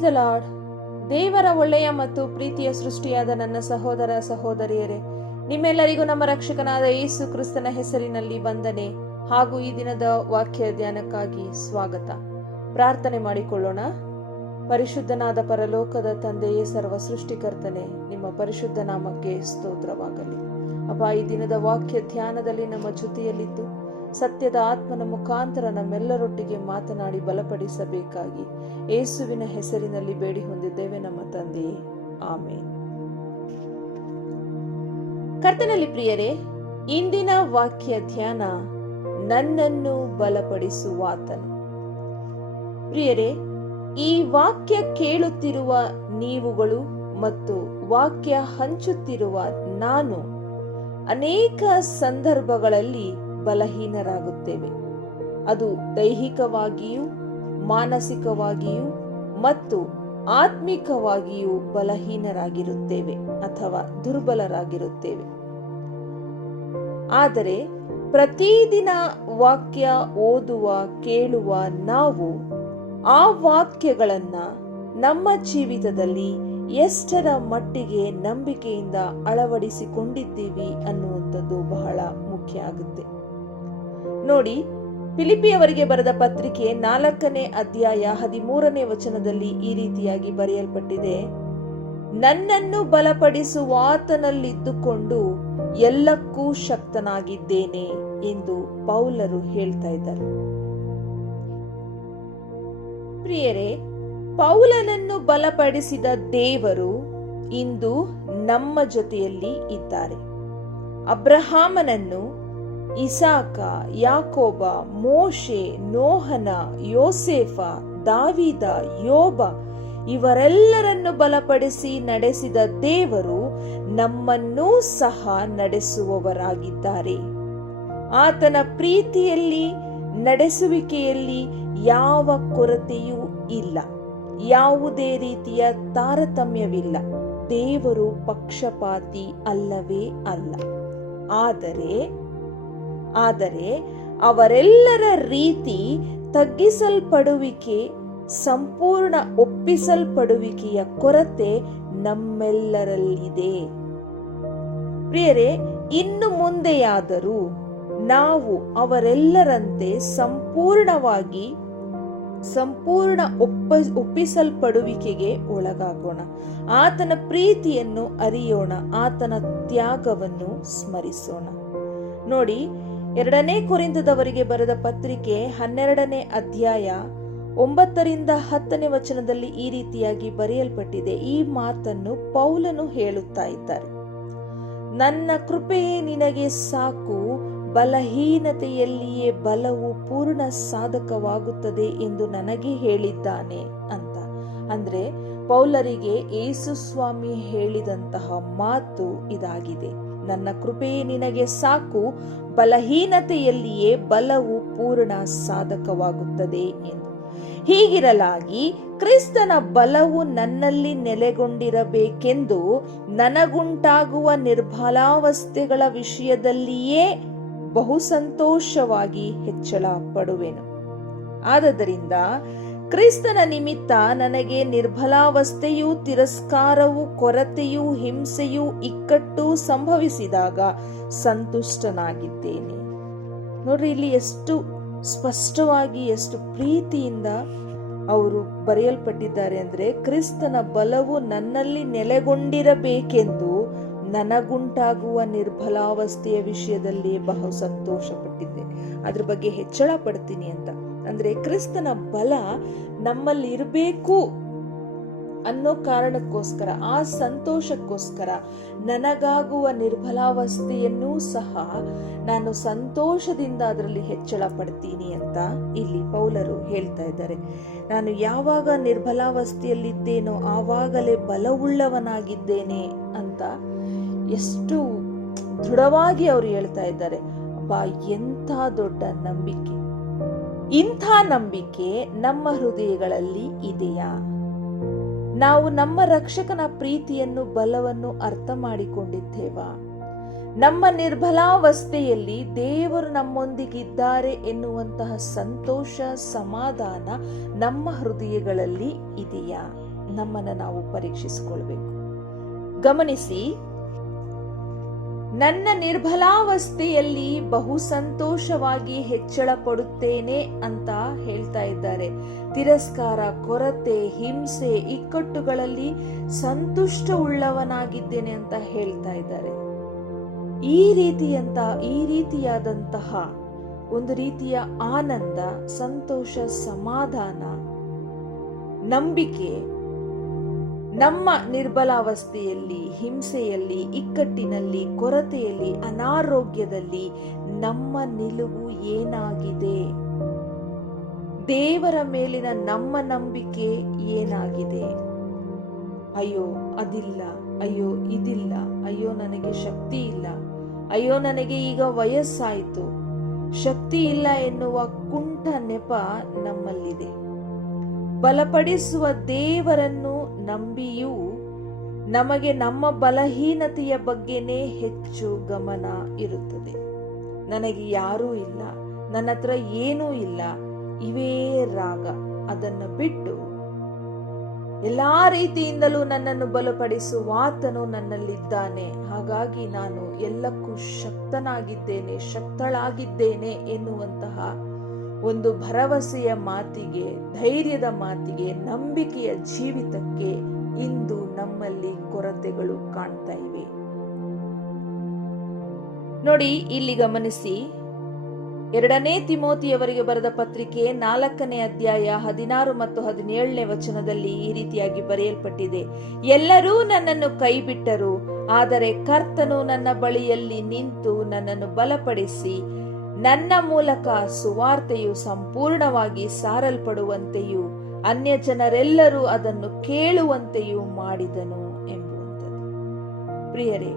Praise the lord. ದೇವರ ಒಳ್ಳೆಯ ಮತ್ತು ಪ್ರೀತಿಯ ಸೃಷ್ಟಿಯಾದ ನನ್ನ ಸಹೋದರ ಸಹೋದರಿಯರೇ, ನಿಮ್ಮೆಲ್ಲರಿಗೂ ನಮ್ಮ ರಕ್ಷಕನಾದ ಯೇಸು ಕ್ರಿಸ್ತನ ಹೆಸರಿನಲ್ಲಿ ವಂದನೆ ಹಾಗೂ ಈ ದಿನದ ವಾಕ್ಯ ಧ್ಯಾನಕ್ಕಾಗಿ ಸ್ವಾಗತ. ಪ್ರಾರ್ಥನೆ ಮಾಡಿಕೊಳ್ಳೋಣ. ಪರಿಶುದ್ಧನಾದ ಪರಲೋಕದ ತಂದೆಯೇ, ಸರ್ವ ಸೃಷ್ಟಿಕರ್ತನೆ, ನಿಮ್ಮ ಪರಿಶುದ್ಧ ನಾಮಕ್ಕೆ ಸ್ತೋತ್ರವಾಗಲಿ. ಅಪ್ಪ, ಈ ದಿನದ ವಾಕ್ಯ ಧ್ಯಾನದಲ್ಲಿ ನಮ್ಮ ಜೊತೆಯಲ್ಲಿದ್ದು ಸತ್ಯದ ಆತ್ಮನ ಮುಖಾಂತರ ನಮ್ಮೆಲ್ಲರೊಟ್ಟಿಗೆ ಮಾತನಾಡಿ ಬಲಪಡಿಸಬೇಕಾಗಿ ಯೇಸುವಿನ ಹೆಸರಿನಲ್ಲಿ ಬೇಡಿ ಹೊಂದಿದ್ದೇವೆ ನಮ್ಮ ತಂದೆಯೇ, ಆಮೇನ್. ಕರ್ತನಲ್ಲಿ ಪ್ರಿಯರೇ, ಇಂದಿನ ವಾಕ್ಯ ಧ್ಯಾನ ನನ್ನನ್ನು ಬಲಪಡಿಸುವಾತನು. ಪ್ರಿಯರೇ, ಈ ವಾಕ್ಯ ಕೇಳುತ್ತಿರುವ ನೀವುಗಳು ಮತ್ತು ವಾಕ್ಯ ಹಂಚುತ್ತಿರುವ ನಾನು ಅನೇಕ ಸಂದರ್ಭಗಳಲ್ಲಿ ಬಲಹೀನರಾಗುತ್ತೇವೆ. ಅದು ದೈಹಿಕವಾಗಿಯೂ, ಮಾನಸಿಕವಾಗಿಯೂ ಮತ್ತು ಆತ್ಮಿಕವಾಗಿಯೂ ಬಲಹೀನರಾಗಿರುತ್ತೇವೆ ಅಥವಾ ದುರ್ಬಲರಾಗಿರುತ್ತೇವೆ. ಆದರೆ ಪ್ರತಿದಿನ ವಾಕ್ಯ ಓದುವ, ಕೇಳುವ ನಾವು ಆ ವಾಕ್ಯಗಳನ್ನ ನಮ್ಮ ಜೀವಿತದಲ್ಲಿ ಎಷ್ಟರ ಮಟ್ಟಿಗೆ ನಂಬಿಕೆಯಿಂದ ಅಳವಡಿಸಿಕೊಂಡಿದ್ದೀವಿ ಅನ್ನುವಂಥದ್ದು ಬಹಳ ಮುಖ್ಯ ಆಗುತ್ತೆ. ನೋಡಿ, ಫಿಲಿಪಿಯವರಿಗೆ ಬರೆದ ಪತ್ರಿಕೆ 4ನೇ ಅಧ್ಯಾಯ 13ನೇ ವಚನದಲ್ಲಿ ಈ ರೀತಿಯಾಗಿ ಬರೆಯಲ್ಪಟ್ಟಿದೆ: ನನ್ನನ್ನು ಬಲಪಡಿಸುವಾತನಲ್ಲಿದ್ದುಕೊಂಡು ಎಲ್ಲಕ್ಕೂ ಶಕ್ತನಾಗಿದ್ದೇನೆ ಎಂದು ಪೌಲರು ಹೇಳ್ತಾ ಇದ್ದಾರೆ. ಪ್ರಿಯರೇ, ಪೌಲನನ್ನು ಬಲಪಡಿಸಿದ ದೇವರು ಇಂದು ನಮ್ಮ ಜೊತೆಯಲ್ಲಿ ಇದ್ದಾರೆ. ಅಬ್ರಹಾಮನನ್ನು, ಇಸಾಕ, ಯಾಕೋಬ, ಮೋಶೆ, ನೋಹನ, ಯೋಸೇಫ, ದಾವೀದ, ಯೋಬ ಇವರೆಲ್ಲರನ್ನು ಬಲಪಡಿಸಿ ನಡೆಸಿದ ದೇವರು ನಮ್ಮನ್ನೂ ಸಹ ನಡೆಸುವವರಾಗಿದ್ದಾರೆ. ಆತನ ಪ್ರೀತಿಯಲ್ಲಿ, ನಡೆಸುವಿಕೆಯಲ್ಲಿ ಯಾವ ಕೊರತೆಯೂ ಇಲ್ಲ, ಯಾವುದೇ ರೀತಿಯ ತಾರತಮ್ಯವಿಲ್ಲ. ದೇವರು ಪಕ್ಷಪಾತಿ ಅಲ್ಲವೇ ಅಲ್ಲ. ಆದರೆ ಅವರೆಲ್ಲರ ರೀತಿ ತಗ್ಗಿಸಲ್ಪಡುವಿಕೆ, ಸಂಪೂರ್ಣ ಒಪ್ಪಿಸಲ್ಪಡುವಿಕೆಯ ಕೊರತೆ ನಮ್ಮೆಲ್ಲರಲ್ಲಿದೆ. ಪ್ರಿಯರೇ, ಇನ್ನು ಮುಂದೆಯಾದರೂ ನಾವು ಅವರೆಲ್ಲರಂತೆ ಸಂಪೂರ್ಣ ಒಪ್ಪಿಸಲ್ಪಡುವಿಕೆಗೆ ಒಳಗಾಗೋಣ. ಆತನ ಪ್ರೀತಿಯನ್ನು ಅರಿಯೋಣ, ಆತನ ತ್ಯಾಗವನ್ನು ಸ್ಮರಿಸೋಣ. ನೋಡಿ, 2ನೇ ಕೊರಿಂಥದವರಿಗೆ ಬರೆದ ಪತ್ರಿಕೆ 12ನೇ ಅಧ್ಯಾಯ 9ರಿಂದ 10ನೇ ವಚನದಲ್ಲಿ ಈ ರೀತಿಯಾಗಿ ಬರೆಯಲ್ಪಟ್ಟಿದೆ. ಈ ಮಾತನ್ನು ಪೌಲನು ಹೇಳುತ್ತಾ ಇದ್ದಾರೆ: ನನ್ನ ಕೃಪೆಯೇ ನಿನಗೆ ಸಾಕು, ಬಲಹೀನತೆಯಲ್ಲಿಯೇ ಬಲವು ಪೂರ್ಣ ಸಾಧಕವಾಗುತ್ತದೆ ಎಂದು ನನಗೆ ಹೇಳಿದ್ದಾನೆ ಅಂತ. ಅಂದ್ರೆ ಪೌಲರಿಗೆ ಯೇಸು ಸ್ವಾಮಿ ಹೇಳಿದಂತಹ ಮಾತು ಇದಾಗಿದೆ: ನನ್ನ ಕೃಪೆಯೇ ನಿನಗೆ ಸಾಕು, ಬಲಹೀನತೆಯಲ್ಲಿಯೇ ಬಲವು ಪೂರ್ಣ ಸಾಧಕವಾಗುತ್ತದೆ ಎಂದು. ಹೀಗಿರಲಾಗಿ ಕ್ರಿಸ್ತನ ಬಲವು ನನ್ನಲ್ಲಿ ನೆಲೆಗೊಂಡಿರಬೇಕೆಂದು ನನಗುಂಟಾಗುವ ನಿರ್ಬಲಾವಸ್ಥೆಗಳ ವಿಷಯದಲ್ಲಿಯೇ ಬಹು ಸಂತೋಷವಾಗಿ ಹೆಚ್ಚಳ ಪಡುವೆನು. ಆದದರಿಂದ ಕ್ರಿಸ್ತನ ನಿಮಿತ್ತ ನನಗೆ ನಿರ್ಬಲಾವಸ್ಥೆಯೂ, ತಿರಸ್ಕಾರವೂ, ಕೊರತೆಯೂ, ಹಿಂಸೆಯೂ, ಇಕ್ಕಟ್ಟು ಸಂಭವಿಸಿದಾಗ ಸಂತುಷ್ಟನಾಗಿದ್ದೇನೆ. ನೋಡ್ರಿ, ಇಲ್ಲಿ ಎಷ್ಟು ಸ್ಪಷ್ಟವಾಗಿ, ಎಷ್ಟು ಪ್ರೀತಿಯಿಂದ ಅವರು ಬರೆಯಲ್ಪಟ್ಟಿದ್ದಾರೆ ಅಂದ್ರೆ, ಕ್ರಿಸ್ತನ ಬಲವು ನನ್ನಲ್ಲಿ ನೆಲೆಗೊಂಡಿರಬೇಕೆಂದು ನನಗುಂಟಾಗುವ ನಿರ್ಬಲಾವಸ್ಥೆಯ ವಿಷಯದಲ್ಲಿ ಬಹು ಸಂತೋಷ ಪಟ್ಟಿದ್ದೇನೆ, ಅದ್ರ ಬಗ್ಗೆ ಹೆಚ್ಚಳ ಪಡ್ತೀನಿ ಅಂತ. ಅಂದ್ರೆ ಕ್ರಿಸ್ತನ ಬಲ ನಮ್ಮಲ್ಲಿ ಇರಬೇಕು ಅನ್ನೋ ಕಾರಣಕ್ಕೋಸ್ಕರ, ಆ ಸಂತೋಷಕ್ಕೋಸ್ಕರ ನನಗಾಗುವ ನಿರ್ಬಲಾವಸ್ಥೆಯನ್ನೂ ಸಹ ನಾನು ಸಂತೋಷದಿಂದ ಅದರಲ್ಲಿ ಹೆಚ್ಚಳ ಪಡ್ತೀನಿ ಅಂತ ಇಲ್ಲಿ ಪೌಲರು ಹೇಳ್ತಾ ಇದ್ದಾರೆ. ನಾನು ಯಾವಾಗ ನಿರ್ಬಲಾವಸ್ಥೆಯಲ್ಲಿದ್ದೇನೋ ಆವಾಗಲೇ ಬಲವುಳ್ಳವನಾಗಿದ್ದೇನೆ ಅಂತ ಎಷ್ಟು ದೃಢವಾಗಿ ಅವರು ಹೇಳ್ತಾ ಇದ್ದಾರೆ. ಅಬ್ಬಾ, ಎಂಥ ದೊಡ್ಡ ನಂಬಿಕೆ! ಇಂಥ ನಂಬಿಕೆ ನಮ್ಮ ಹೃದಯಗಳಲ್ಲಿ ಇದೆಯಾ? ನಾವು ನಮ್ಮ ರಕ್ಷಕನ ಪ್ರೀತಿಯನ್ನು, ಬಲವನ್ನು ಅರ್ಥ ಮಾಡಿಕೊಂಡಿದ್ದೇವಾ? ನಮ್ಮ ನಿರ್ಬಲಾವಸ್ಥೆಯಲ್ಲಿ ದೇವರು ನಮ್ಮೊಂದಿಗಿದ್ದಾರೆ ಎನ್ನುವಂತಹ ಸಂತೋಷ, ಸಮಾಧಾನ ನಮ್ಮ ಹೃದಯಗಳಲ್ಲಿ ಇದೆಯಾ? ನಮ್ಮನ್ನು ನಾವು ಪರೀಕ್ಷಿಸಿಕೊಳ್ಬೇಕು. ಗಮನಿಸಿ, ನನ್ನ ನಿರ್ಬಲಾವಸ್ಥೆಯಲ್ಲಿ ಬಹು ಸಂತೋಷವಾಗಿ ಹೆಚ್ಚಳ ಪಡುತ್ತೇನೆ ಅಂತ ಹೇಳ್ತಾ ಇದ್ದಾರೆ. ತಿರಸ್ಕಾರ, ಕೊರತೆ, ಹಿಂಸೆ, ಇಕ್ಕಟ್ಟುಗಳಲ್ಲಿ ಸಂತುಷ್ಟ ಉಳ್ಳವನಾಗಿದ್ದೇನೆ ಅಂತ ಹೇಳ್ತಾ ಇದ್ದಾರೆ. ಈ ರೀತಿಯಾದಂತಹ ಒಂದು ರೀತಿಯ ಆನಂದ, ಸಂತೋಷ, ಸಮಾಧಾನ, ನಂಬಿಕೆ ನಮ್ಮ ನಿರ್ಬಲಾವಸ್ಥೆಯಲ್ಲಿ, ಹಿಂಸೆಯಲ್ಲಿ, ಇಕ್ಕಟ್ಟಿನಲ್ಲಿ, ಕೊರತೆಯಲ್ಲಿ, ಅನಾರೋಗ್ಯದಲ್ಲಿ ನಮ್ಮ ನಿಲುವು ಏನಾಗಿದೆ, ದೇವರ ಮೇಲಿನ ನಮ್ಮ ನಂಬಿಕೆ ಏನಾಗಿದೆ? ಅಯ್ಯೋ ಅದಿಲ್ಲ, ಅಯ್ಯೋ ಇದಿಲ್ಲ, ಅಯ್ಯೋ ನನಗೆ ಶಕ್ತಿ ಇಲ್ಲ, ಅಯ್ಯೋ ನನಗೆ ಈಗ ವಯಸ್ಸಾಯಿತು, ಶಕ್ತಿ ಇಲ್ಲ ಎನ್ನುವ ಕುಂಟ ನೆಪ ನಮ್ಮಲ್ಲಿದೆ. ಬಲಪಡಿಸುವ ದೇವರನ್ನು ನಂಬಿಯೂ ನಮಗೆ ನಮ್ಮ ಬಲಹೀನತೆಯ ಬಗ್ಗೆನೇ ಹೆಚ್ಚು ಗಮನ ಇರುತ್ತದೆ. ನನಗೆ ಯಾರೂ ಇಲ್ಲ, ನನ್ನ ಹತ್ರ ಏನೂ ಇಲ್ಲ, ಇವೇ ರಾಗ. ಅದನ್ನು ಬಿಟ್ಟು ಎಲ್ಲಾ ರೀತಿಯಿಂದಲೂ ನನ್ನನ್ನು ಬಲಪಡಿಸುವಾತನು ನನ್ನಲ್ಲಿದ್ದಾನೆ, ಹಾಗಾಗಿ ನಾನು ಎಲ್ಲಕ್ಕೂ ಶಕ್ತನಾಗಿದ್ದೇನೆ, ಶಕ್ತಳಾಗಿದ್ದೇನೆ ಎನ್ನುವಂತಹ ಒಂದು ಭರವಸೆಯ ಮಾತಿಗೆ, ಧೈರ್ಯದ ಮಾತಿಗೆ, ನಂಬಿಕೆಯ ಜೀವಿತಕ್ಕೆ ಇಂದು ನಮ್ಮಲ್ಲಿ ಕೊರತೆಗಳು ಕಾಣ್ತಾ ಇವೆ. ನೋಡಿ, ಇಲ್ಲಿ ಗಮನಿಸಿ, 2 ತಿಮೋತಿಯವರಿಗೆ ಬರೆದ ಪತ್ರಿಕೆ 4ನೇ ಅಧ್ಯಾಯ 16 ಮತ್ತು 17ನೇ ವಚನದಲ್ಲಿ ಈ ರೀತಿಯಾಗಿ ಬರೆಯಲ್ಪಟ್ಟಿದೆ. ಎಲ್ಲರೂ ನನ್ನನ್ನು ಕೈಬಿಟ್ಟರು, ಆದರೆ ಕರ್ತನು ನನ್ನ ಬಳಿಯಲ್ಲಿ ನಿಂತು ನನ್ನನ್ನು ಬಲಪಡಿಸಿ ನನ್ನ ಮೂಲಕ ಸುವಾರ್ತೆಯು ಸಂಪೂರ್ಣವಾಗಿ ಸಾರಲ್ಪಡುವಂತೆಯೂ ಅನ್ಯ ಜನರೆಲ್ಲರೂ ಅದನ್ನು ಕೇಳುವಂತೆಯೂ ಮಾಡಿದನು ಎಂಬುವಂಥದ್ದು. ಪ್ರಿಯರೇ,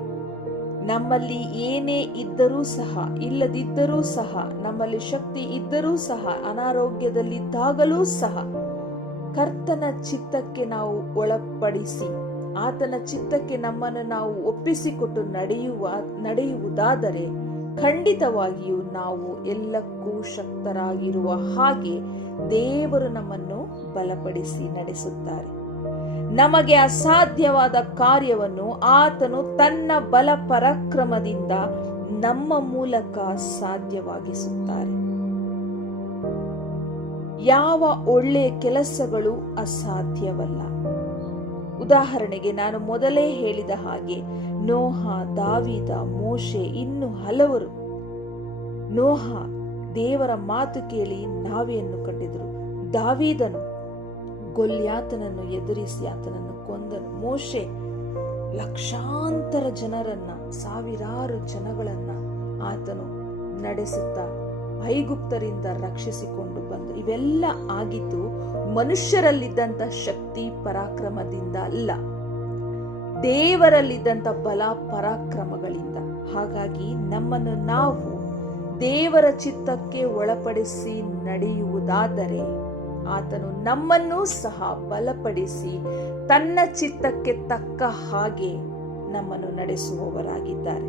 ನಮ್ಮಲ್ಲಿ ಏನೇ ಇದ್ದರೂ ಸಹ, ಇಲ್ಲದಿದ್ದರೂ ಸಹ, ನಮ್ಮಲ್ಲಿ ಶಕ್ತಿ ಇದ್ದರೂ ಸಹ, ಅನಾರೋಗ್ಯದಲ್ಲಿದ್ದಾಗಲೂ ಸಹ ಕರ್ತನ ಚಿತ್ತಕ್ಕೆ ನಾವು ಒಳಪಡಿಸಿ, ಆತನ ಚಿತ್ತಕ್ಕೆ ನಮ್ಮನ್ನು ನಾವು ಒಪ್ಪಿಸಿಕೊಟ್ಟು ನಡೆಯುವುದಾದರೆ ಖಂಡಿತವಾಗಿಯೂ ನಾವು ಎಲ್ಲಕ್ಕೂ ಶಕ್ತರಾಗಿರುವ ಹಾಗೆ ದೇವರು ನಮ್ಮನ್ನು ಬಲಪಡಿಸಿ ನಡೆಸುತ್ತಾರೆ. ನಮಗೆ ಅಸಾಧ್ಯವಾದ ಕಾರ್ಯವನ್ನು ಆತನು ತನ್ನ ಬಲ ಪರಾಕ್ರಮದಿಂದ ನಮ್ಮ ಮೂಲಕ ಸಾಧ್ಯವಾಗಿಸುತ್ತಾರೆ. ಯಾವ ಒಳ್ಳೆಯ ಕೆಲಸಗಳು ಅಸಾಧ್ಯವಲ್ಲ. ಉದಾಹರಣೆಗೆ, ನಾನು ಮೊದಲೇ ಹೇಳಿದ ಹಾಗೆ ನೋಹ, ದಾವೀದ, ಮೋಶೆ, ಇನ್ನು ಹಲವರು. ನೋಹ ದೇವರ ಮಾತು ಕೇಳಿ ನಾವೆಯನ್ನು ಕಟ್ಟಿದರು. ದಾವೀದನು ಗೊಲ್ಯಾತನನ್ನು ಎದುರಿಸಿ ಆತನನ್ನು ಕೊಂದನು. ಮೋಶೆ ಲಕ್ಷಾಂತರ ಜನರನ್ನ, ಸಾವಿರಾರು ಜನಗಳನ್ನ ಆತನು ನಡೆಸುತ್ತಾ ಐಗುಪ್ತರಿಂದ ರಕ್ಷಿಸಿಕೊಂಡು ಬಂದ. ಇವೆಲ್ಲ ಆಗಿದ್ದು ಮನುಷ್ಯರಲ್ಲಿದ್ದಂತ ಶಕ್ತಿ ಪರಾಕ್ರಮದಿಂದ ಅಲ್ಲ, ದೇವರಲ್ಲಿದ್ದಂತ ಬಲ ಪರಾಕ್ರಮಗಳಿಂದ. ಹಾಗಾಗಿ ನಮ್ಮನ್ನು ನಾವು ದೇವರ ಚಿತ್ತಕ್ಕೆ ಒಳಪಡಿಸಿ ನಡೆಯುವುದಾದರೆ ಆತನು ನಮ್ಮನ್ನೂ ಸಹ ಬಲಪಡಿಸಿ ತನ್ನ ಚಿತ್ತಕ್ಕೆ ತಕ್ಕ ಹಾಗೆ ನಮ್ಮನ್ನು ನಡೆಸುವವರಾಗಿದ್ದಾರೆ.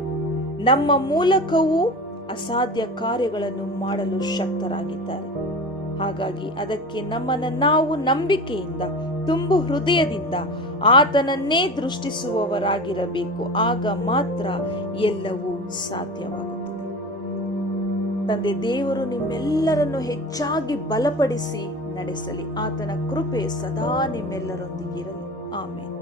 ನಮ್ಮ ಮೂಲಕವೂ ಅಸಾಧ್ಯ ಕಾರ್ಯಗಳನ್ನು ಮಾಡಲು ಶಕ್ತರಾಗಿದ್ದಾರೆ. ಹಾಗಾಗಿ ಅದಕ್ಕೆ ನಮ್ಮನ್ನು ನಾವು ನಂಬಿಕೆಯಿಂದ, ತುಂಬು ಹೃದಯದಿಂದ ಆತನನ್ನೇ ದೃಷ್ಟಿಸುವವರಾಗಿರಬೇಕು. ಆಗ ಮಾತ್ರ ಎಲ್ಲವೂ ಸಾಧ್ಯವಾಗುತ್ತದೆ. ತಂದೆ ದೇವರು ನಿಮ್ಮೆಲ್ಲರನ್ನು ಹೆಚ್ಚಾಗಿ ಬಲಪಡಿಸಿ ನಡೆಸಲಿ. ಆತನ ಕೃಪೆ ಸದಾ ನಿಮ್ಮೆಲ್ಲರೊಂದಿಗಿರಲಿ. ಆಮೇಲೆ